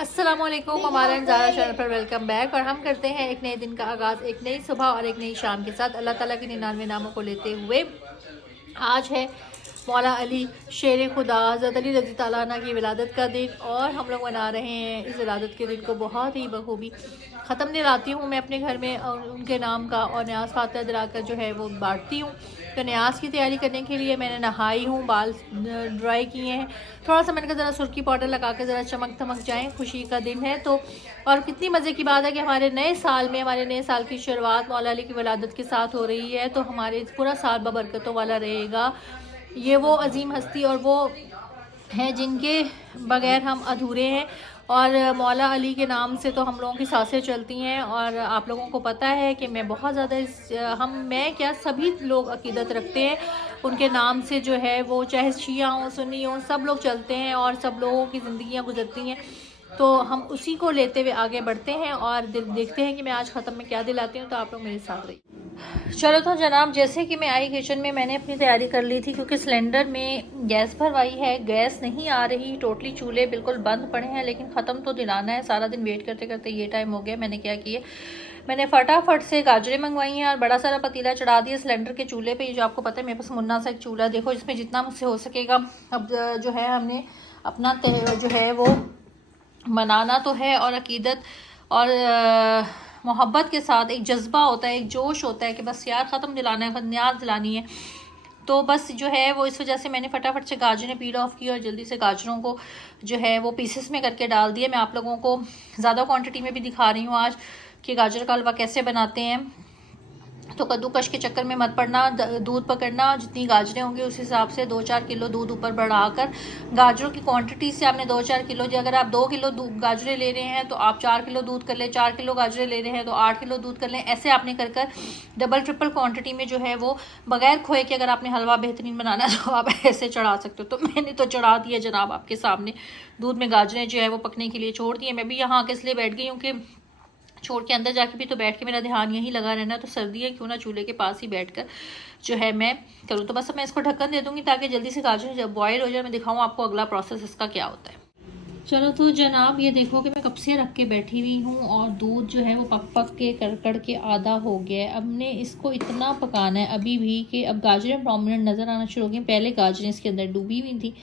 अस्सलामुअलैकुम, हमारे ज़ारा चैनल पर वेलकम बैक। और हम करते हैं एक नए दिन का आगाज़, एक नई सुबह और एक नई शाम के साथ अल्लाह ताला के 99 नामों को लेते हुए। आज है मौला अली शेर खुदा हज़रत अली रज़ी ताला अन्हु की विलादत का दिन और हम लोग मना रहे हैं इस विलादत के दिन को बहुत ही बखूबी। ख़त्म दिलाती हूँ मैं अपने घर में और उनके नाम का, और न्याज फातिहा दिलाकर जो है वो बांटती हूँ। तो न्याज की तैयारी करने के लिए मैंने नहाई हूँ, बाल ड्राई किए हैं, थोड़ा सा मैंने कहा ज़रा सुर्खी पाउडर लगा के ज़रा चमक धमक जाएँ, खुशी का दिन है। तो और कितनी मज़े की बात है कि हमारे नए साल में, हमारे नए साल की शुरुआत मौला अली की विलादत के साथ हो रही है। तो हमारे पूरा साल बबरकतों वाला रहेगा। ये वो अजीम हस्ती और वो हैं जिनके बग़ैर हम अधूरे हैं। और मौला अली के नाम से तो हम लोगों की सांसें चलती हैं। और आप लोगों को पता है कि मैं बहुत ज़्यादा मैं क्या सभी लोग अकीदत रखते हैं उनके नाम से, जो है वो चाहे शिया हों सुन्नी हों, सब लोग चलते हैं और सब लोगों की ज़िंदगियाँ गुजरती हैं। तो हम उसी को लेते हुए आगे बढ़ते हैं और देखते हैं कि मैं आज ख़त्म में क्या दिलाती हूँ। तो आप लोग मेरे साथ रहिए। चलो तो जनाब, जैसे कि मैं आई किचन में, मैंने अपनी तैयारी कर ली थी क्योंकि सिलेंडर में गैस भरवाई है, गैस नहीं आ रही, टोटली चूल्हे बिल्कुल बंद पड़े हैं, लेकिन ख़त्म तो दिलाना है। सारा दिन वेट करते करते ये टाइम हो गया। मैंने क्या किया, मैंने फटाफट से गाजरें मंगवाई हैं और बड़ा सारा पतीला चढ़ा दिया सिलेंडर के चूल्हे पे। जो आपको पता है मेरे पास मुन्ना सा एक चूल्हा, देखो जिसमें जितना मुझसे हो सकेगा। अब जो है हमने अपना जो है वो मनाना तो है, और अकीदत और मोहब्बत के साथ एक जज्बा होता है, एक जोश होता है कि बस यार ख़त्म दिलाना है, न्याज दिलानी है। तो बस जो है वो इस वजह से मैंने फटाफट से गाजरें पील ऑफ की और जल्दी से गाजरों को जो है वो पीसेस में करके डाल दिया। मैं आप लोगों को ज़्यादा क्वांटिटी में भी दिखा रही हूँ आज कि गाजर का हलवा कैसे बनाते हैं। तो कद्दूकश के चक्कर में मत पड़ना, दूध पकड़ना, जितनी गाजरें होंगी उस हिसाब से 2-4 किलो दूध ऊपर बढ़ाकर, गाजरों की क्वांटिटी से आपने 2-4 किलो, अगर आप 2 किलो गाजरें ले रहे हैं तो आप 4 किलो दूध कर लें, 4 किलो गाजरें ले रहे हैं तो 8 किलो दूध कर लें। ऐसे आपने कर कर डबल ट्रिपल क्वांटिटी में जो है वो बगैर खोए के अगर आपने हलवा बेहतरीन बनाना है तो आप ऐसे चढ़ा सकते हो। तो मैंने तो चढ़ा दिया जनाब आपके सामने, दूध में गाजरें जो है वो पकने के लिए छोड़ दिए। मैं भी यहाँ आके इसलिए बैठ गई हूँ कि छोड़ के अंदर जाके भी तो बैठ के मेरा ध्यान यहीं लगा रहना, तो सर्दी है क्यों ना चूल्हे के पास ही बैठकर जो है मैं करूँ। तो बस अब मैं इसको ढक्कन दे दूँगी ताकि जल्दी से गाजर जब बॉयल हो जाए, मैं दिखाऊँ आपको अगला प्रोसेस इसका क्या होता है। चलो तो जनाब, ये देखो कि मैं कब से रख के बैठी हुई हूँ और दूध जो है वो पक पक के कड़कड़ के आधा हो गया है। अब ने इसको इतना पकाना है अभी भी कि अब गाजरें प्रोमिनेंट नज़र आना शुरू हो गई। पहले गाजरें इसके अंदर डूबी हुई थी,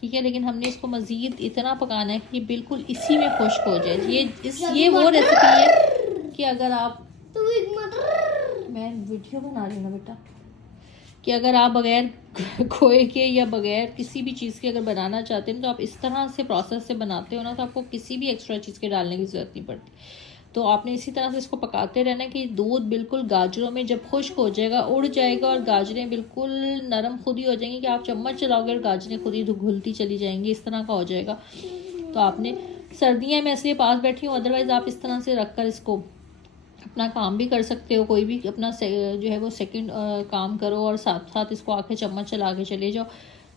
ठीक है, लेकिन हमने इसको मज़ीद इतना पकाना है कि ये बिल्कुल इसी में खुश्क हो जाए। ये वो रेसिपी है कि अगर आप, मैं वीडियो बना रही हूँ ना बेटा, कि अगर आप बगैर खोए के या बगैर किसी भी चीज़ के अगर बनाना चाहते हैं तो आप इस तरह से प्रोसेस से बनाते हो ना, तो आपको किसी भी एक्स्ट्रा चीज़ के डालने की ज़रूरत नहीं पड़ती। तो आपने इसी तरह से इसको पकाते रहना कि दूध बिल्कुल गाजरों में जब खुश्क हो जाएगा, उड़ जाएगा और गाजरें बिल्कुल नरम खुद ही हो जाएंगी कि आप चम्मच चलाओगे और गाजरें खुद ही घुलती चली जाएंगी, इस तरह का हो जाएगा। तो आपने, सर्दियाँ में इसलिए पास बैठी हूँ, अदरवाइज़ आप इस तरह से रख कर इसको अपना काम भी कर सकते हो, कोई भी अपना जो है वो सेकंड काम करो और साथ साथ इसको आके चम्मच चला के चले जाओ।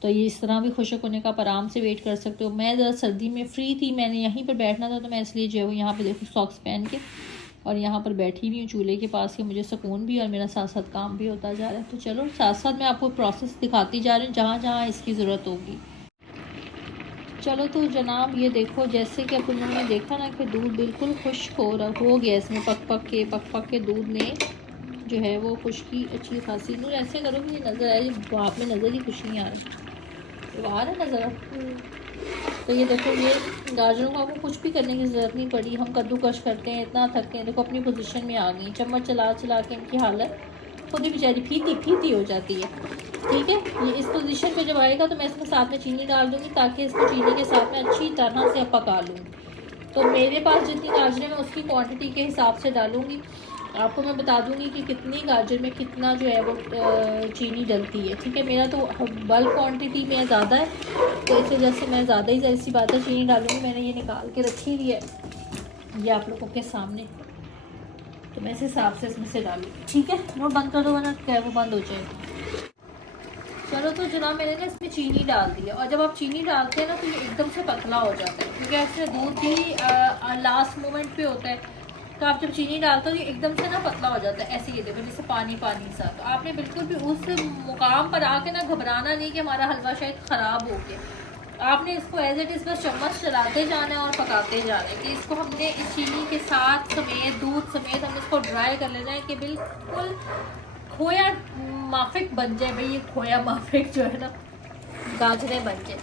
तो ये इस तरह भी खुश्क होने का आप आराम से वेट कर सकते हो। मैं ज़रा सर्दी में फ्री थी, मैंने यहीं पर बैठना था, तो मैं इसलिए जो है वो यहाँ पे देखो सॉक्स पहन के और यहाँ पर बैठी हुई हूँ चूल्हे के पास कि मुझे सुकून भी और मेरा साथ साथ काम भी होता जा रहा है। तो चलो साथ साथ मैं आपको प्रोसेस दिखाती जा रही हूँ जहाँ जहाँ इसकी ज़रूरत होगी। चलो तो जनाब, ये देखो जैसे कि अपन लोगों ने देखा ना कि दूध बिल्कुल खुश्क हो गया, इसमें पक पक के दूध में जो है वो खुश्की अच्छी खासी। नूर ऐसे करो कि नज़र आए, भाप में नज़र ही कुछ नहीं आ रहा, आ रहा नज़र। तो ये देखो, ये गाजरों को आपको कुछ भी करने की ज़रूरत नहीं पड़ी। हम कद्दूकश करते हैं, इतना थकते हैं, देखो अपनी पोजीशन में आ गई, चम्मच चला चला के इनकी हालत खुद ही बेचारी फीती हो जाती है। ठीक है, ये इस पोजीशन पे जब आएगा तो मैं इसमें साथ में चीनी डाल दूँगी ताकि इसको चीनी के साथ में अच्छी तरह से पका लूँ। तो मेरे पास जितनी गाजरें मैं उसकी क्वांटिटी के हिसाब से डालूँगी। आपको मैं बता दूंगी कि कितनी गाजर में कितना जो है वो चीनी डलती है। ठीक है, मेरा तो बल्क क्वांटिटी में ज़्यादा है तो इस वजह से मैं ज़्यादा ही ज़ाहिर सी बात है चीनी डालूँगी। मैंने ये निकाल के रखी हुई है ये आप लोगों के सामने, तो मैं इस हिसाब से इसमें से डालूँगी। ठीक है, नोट बंद कर दो वरना क्या वो बंद हो जाएगा। चलो तो जनाब, मैंने ना इसमें चीनी डाल दी है और जब आप चीनी डालते हैं ना तो ये एकदम से पतला हो जाता है क्योंकि ऐसे दूध भी लास्ट मोमेंट पे होता है। तो आप जब चीनी डालते हो ये एकदम से ना पतला हो जाता है, ऐसे ये देखो जैसे पानी सा। तो आपने बिल्कुल भी उस मुकाम पर आके ना घबराना नहीं कि हमारा हलवा शायद ख़राब हो गया। आपने इसको एज इट इज़ बस चम्मच चलाते जाना है और पकाते जाना है कि इसको हमने इस चीनी के साथ समेत दूध समेत हमने इसको ड्राई कर लेना है कि बिल्कुल खोया माफिक बन जाए। भाई ये खोया माफिक जो है ना गाजरें बन जाए।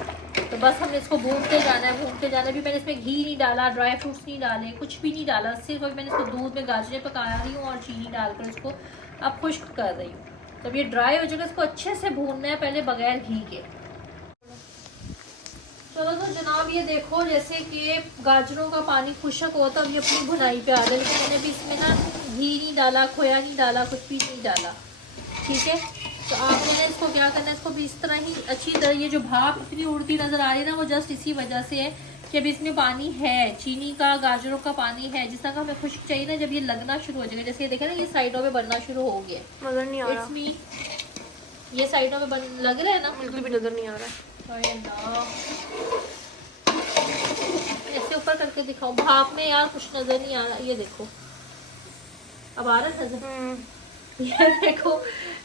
तो बस हमने इसको भूनते जाना है, भूनते जाना है। भी मैंने इसमें घी नहीं डाला, ड्राई फ्रूट्स नहीं डाले, कुछ भी नहीं डाला, सिर्फ मैंने इसको दूध में गाजरें पका रही हूँ और चीनी डालकर इसको अब खुश्क कर रही हूँ। जब ये ड्राई हो जाएगा इसको अच्छे से भूनना है पहले बगैर घी के। चलो तो जनाब ये देखो जैसे कि गाजरों का पानी खुशक हो तो अब ये अपनी भुनाई पे आ रहा है। लेकिन मैंने भी इसमें ना घी नहीं डाला, खोया नहीं डाला, कुछ भी नहीं डाला। ठीक है, तो आपने ना इसको क्या करना है, इसको भी इस तरह ही अच्छी तरह, ये जो भाप इतनी उड़ती नज़र आ रही है ना वो जस्ट इसी वजह से है कि अब इसमें पानी है, चीनी का गाजरों का पानी है जिस तरह का हमें खुश्क चाहिए ना। जब ये लगना शुरू हो जाएगा, जैसे ये देखें ना ये साइडों में बनना शुरू हो गया, नजर नहीं आ रहा। इट्स मीन ये साइडों में लग रहा है ना, बिल्कुल भी नजर नहीं आ रहा है। ऐसे ऊपर करके दिखाओ, भाप में यार कुछ नजर नहीं आ रहा। ये देखो अब आ रहा है नजर। ये देखो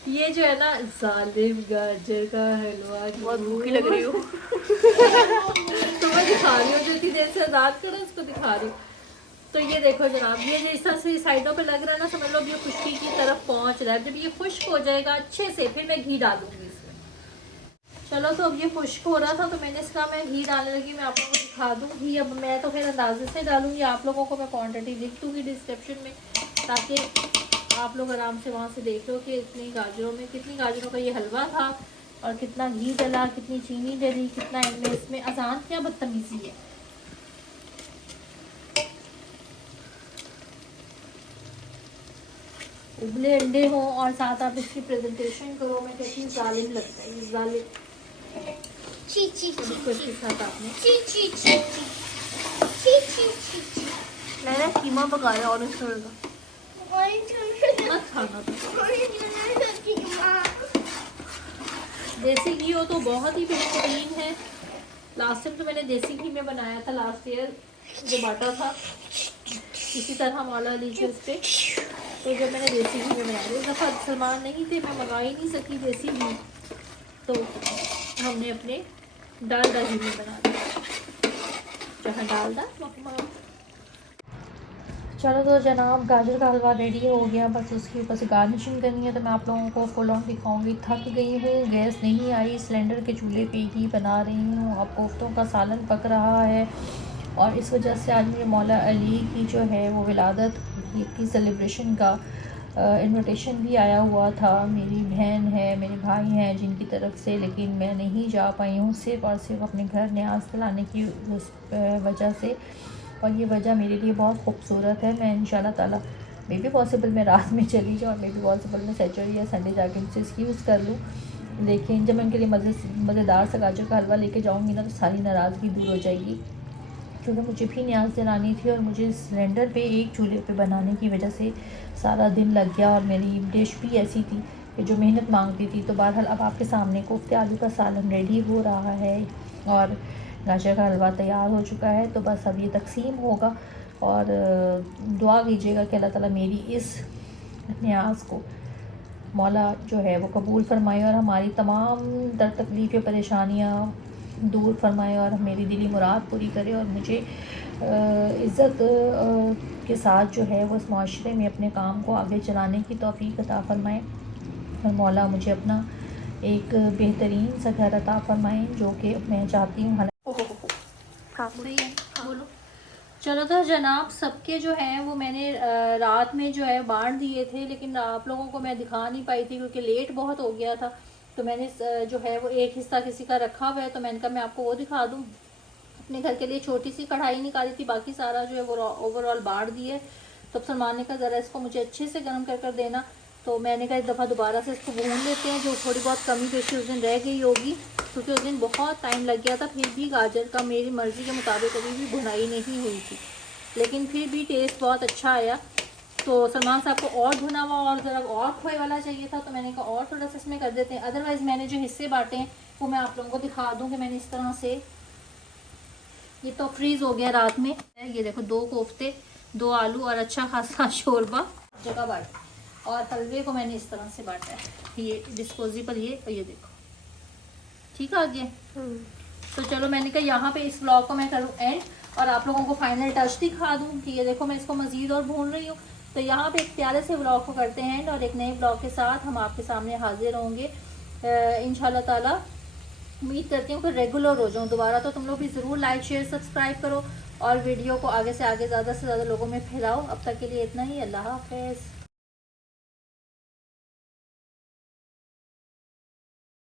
ये जो है ना जालिम गाजर का हलवा, बहुत भूखी लग रही हो। तो मैं दिखा रही हूँ जो इतनी देर से आजाद करो इसको दिखा रही हूँ। तो ये देखो जनाब ये जो इस तरह से साइडों पे लग रहा है ना, समझ लो अब ये खुश्की की तरफ पहुंच रहा है। जब ये खुश्क हो जाएगा अच्छे से फिर मैं घी डालूंगी इसमें। चलो तो अब ये खुश्क हो रहा था तो मैंने इसका मैं घी डालने लगी। मैं आप लोगों को दिखा दूँ घी। अब मैं तो फिर अंदाजे से डालूंगी, आप लोगों को मैं क्वांटिटी लिख दूँगी डिस्क्रिप्शन में ताकि आप लोग आराम से वहाँ से देख लो कि इतनी गाजरों में कितनी गाजरों का ये हलवा था और कितना घी डला, कितनी चीनी डली, कितना इनमें इसमें आसान क्या बदतमीजी है। उबले अंडे हों और साथ आप इसकी प्रेजेंटेशन करो, मैं कहती हूँ जालिम लगता है ये जालिम। इसके साथ आपने मैंने कीमा पकाया ऑरेंज कलर का। मत खाना तो। देसी घी हो तो बहुत ही बेहतरीन है। लास्ट टाइम तो मैंने देसी घी में बनाया था, लास्ट ईयर जो बाटा था इसी तरह मौला लीजिए उस पर। तो जब मैंने देसी घी में बनाया, इस दफ़ा सलमान नहीं थे, मैं मंगा ही नहीं सकी देसी घी, तो हमने अपने डालडा घी में बना दिया, जहाँ डालडा मखमल। चलो तो जनाब गाजर का हलवा रेडी हो गया, बस उसकी ऊपर से गार्निशिंग करनी है। तो मैं आप लोगों को फुल ऑन दिखाऊंगी। थक गई हूँ, गैस नहीं आई, सिलेंडर के चूल्हे पे ही बना रही हूँ। अब कोफ्तों का सालन पक रहा है और इस वजह से आज मुझे मौला अली की जो है वो विलादत की सेलिब्रेशन का इनविटेशन भी आया हुआ था। मेरी बहन है, मेरे भाई हैं जिनकी तरफ से, लेकिन मैं नहीं जा पाई हूँ सिर्फ़ और सिर्फ अपने घर न्याज दिलाने की वजह से। और ये वजह मेरे लिए बहुत खूबसूरत है। मैं इंशाल्लाह ताला मे बी पॉसिबल मैं रात में चली जाऊँ और मे बी पॉसिबल मैं सैटरडे या संडे जाके उनसे एक्सक्यूज़ कर लूँ। लेकिन जब मैं उनके लिए मज़ेदार सा गाजर का हलवा लेके जाऊँगी ना तो सारी नाराज़गी दूर हो जाएगी, क्योंकि मुझे भी न्याज दिलानी थी और मुझे सिलेंडर पे एक चूल्हे पे बनाने की वजह से सारा दिन लग गया। और मेरी डिश भी ऐसी थी कि जो मेहनत मांगती थी। तो बहरहाल अब आपके सामने कोफ्ते आलू का सालन रेडी हो रहा है और गाजर का हलवा तैयार हो चुका है। तो बस अब ये तकसीम होगा और दुआ कीजिएगा कि अल्लाह ताला मेरी इस न्याज को मौला जो है वो कबूल फरमाए और हमारी तमाम दर तकलीफ़ें परेशानियाँ दूर फरमाए और मेरी दिली मुराद पूरी करे और मुझे इज़्ज़त के साथ जो है वो इस माशरे में अपने काम को आगे चलाने की तौफ़ीक अता फरमाए और मौला मुझे अपना एक बेहतरीन सा घर अता फरमाए जो कि मैं चाहती हूँ। हाँ सही है, बोलो। चलो तो जनाब सबके जो हैं वो मैंने रात में जो है बांट दिए थे, लेकिन आप लोगों को मैं दिखा नहीं पाई थी क्योंकि लेट बहुत हो गया था। तो मैंने जो है वो एक हिस्सा किसी का रखा हुआ है, तो मैंने कहा मैं आपको वो दिखा दूँ। अपने घर के लिए छोटी सी कढ़ाई निकाली थी, बाकी सारा जो है वो ओवरऑल बांट दिए। तो सलमान ने कहा ज़रा इसको मुझे अच्छे से गर्म कर देना। तो मैंने कहा इस दफ़ा दोबारा से इसको भून लेते हैं, जो थोड़ी बहुत कमी पेशी उस दिन रह गई होगी, क्योंकि उस दिन बहुत टाइम लग गया था। फिर भी गाजर का मेरी मर्ज़ी के मुताबिक अभी भी भुनाई नहीं हुई थी, लेकिन फिर भी टेस्ट बहुत अच्छा आया। तो सलमान साहब को और भुना हुआ और ज़रा और खोए वाला चाहिए था, तो मैंने कहा और थोड़ा सा इसमें कर देते हैं। अदरवाइज़ मैंने जो हिस्से बांटे हैं वो मैं आप लोगों को दिखा दूँ कि मैंने इस तरह से, ये तो फ्रीज़ हो गया रात में। ये देखो 2 कोफ्ते, 2 आलू और अच्छा खासा शोरबा जगह बांट, और हलवे को मैंने इस तरह से बांटा है। ये डिस्पोजेबल, ये देखो ठीक आ गया। तो चलो मैंने कहा यहाँ पे इस व्लॉग को मैं करूँ एंड और आप लोगों को फाइनल टच दिखा दूँ कि ये देखो मैं इसको मज़ीद और भून रही हूँ। तो यहाँ पे एक प्यारे से व्लॉग को करते हैं और एक नए व्लॉग के साथ हम आपके सामने हाजिर होंगे इंशाल्लाह ताला। उम्मीद करती हूँ कि रेगुलर हो जाऊँ दोबारा। तो तुम लोग भी ज़रूर लाइक शेयर सब्सक्राइब करो और वीडियो को आगे से आगे ज़्यादा से ज़्यादा लोगों में फैलाओ। अब तक के लिए इतना ही। अल्लाह हाफ़िज़।